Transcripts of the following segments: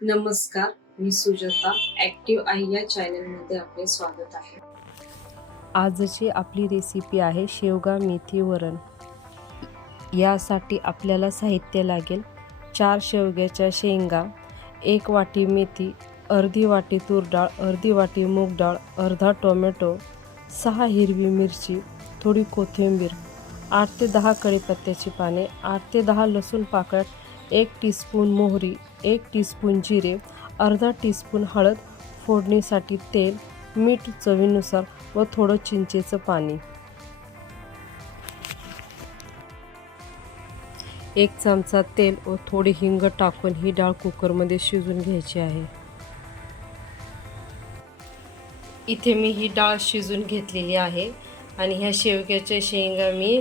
नमस्कार, मी सुजाता. ॲक्टिव्ह आई या चॅनलमध्ये आपले स्वागत आहे. आजची आपली रेसिपी आहे शेवगा मेथी वरण. यासाठी आपल्याला साहित्य लागेल 4 शेवग्याच्या शेंगा, 1 वाटी मेथी, अर्धी वाटी तूर डाळ, अर्धी वाटी मूग डाळ, अर्धा टोमॅटो, 6 हिरवी मिरची, थोडी कोथिंबीर, 8 ते 10 कढीपत्त्याची पाने, 8 ते 10 लसूण पाकळ्या, 1 टीस्पून मोहरी, 1 टीस्पून जिरे, अर्धा टीस्पून हळद, फोडणीसाठी तेल, मीठ चवीनुसार व थोडं चिंचेचं पाणी. 1 चमचा तेल व थोडी हिंग टाकून ही डाळ कुकरमध्ये शिजवून घ्यायची आहे. इथे मी ही डाळ शिजवून घेतलेली आहे आणि ह्या शेवग्याच्या शेंगा मी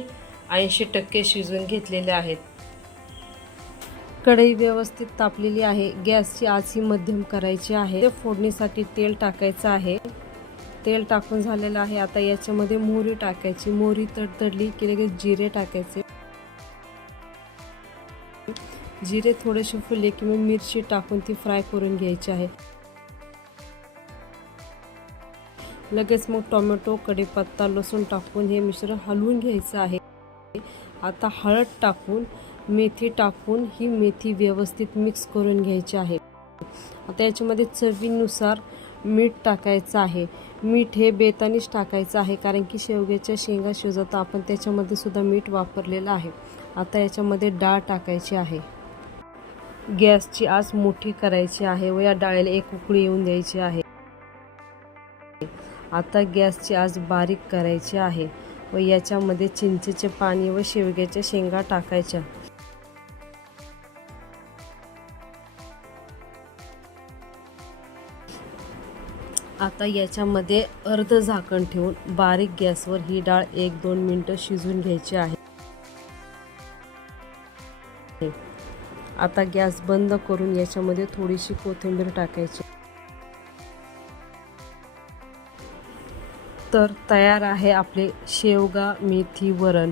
80% शिजवून घेतलेल्या आहेत. कढई व्यवस्थित तापलेली आहे. गॅसची आच ही मध्यम करायची आहे. फोडणीसाठी तेल टाकायचं आहे. तेल टाकून झालेलं आहे. आता याच्यामध्ये मोहरी टाकायची. मोहरी तडतडली की लगेच जिरे टाकायचे. जिरे थोडेसे फुलले की मग मिरची टाकून ती फ्राय करून घ्यायची आहे. लगेच मग टोमॅटो, कढीपत्ता, लसूण टाकून हे मिश्रण हलवून घ्यायचं आहे. आता हळद टाकून, मेथी टाकून ही मेथी व्यवस्थित मिक्स करून घ्यायची आहे. आता याच्यामध्ये चवीनुसार मीठ टाकायचं आहे. मीठ हे बेतानीच टाकायचं आहे कारण की शेवग्याच्या शेंगा शिजवता आपण त्याच्यामध्ये सुद्धा मीठ वापरलेलं आहे. आता याच्यामध्ये डाळ टाकायची आहे. गॅसची आच मोठी करायची आहे व या डाळीला एक उकळी येऊन द्यायची आहे. आता गॅसची आच बारीक करायची आहे व याच्यामध्ये चिंचेचे पाणी व शेवग्याच्या शेंगा टाकायच्या. आता याच्यामध्ये अर्ध झाकण ठेवून बारीक गॅसवर ही डाळ 1-2 मिनिटं शिजवून घ्यायची आहे. आता गॅस बंद करून याच्यामध्ये थोडीशी कोथिंबीर टाकायची. तर तयार आहे आपले शेवगा मेथी वरण.